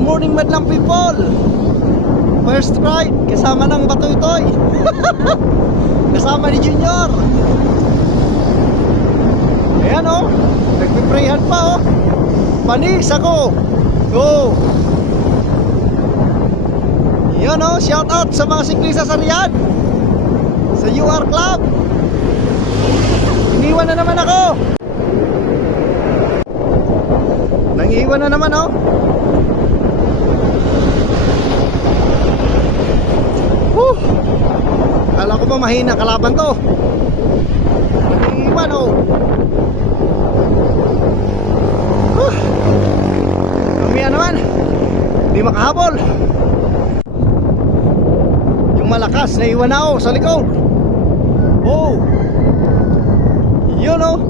morning madlang people. First ride kasama ng Batoy-Toy. Kasama ni Junior. Ayan oh, nagpiprayhan pa oh. Panis ako. Go. Yan oh, shout out sa mga siklista sa Riyadh, sa UR Club. Iniwan na naman ako. Nangiwan na naman oh. Kala ko ba mahina kalaban to. Nangiwan oh. Mamaya naman, hindi makahabol. Yung malakas, naiwan na ako sa likod. Oh, yun oh.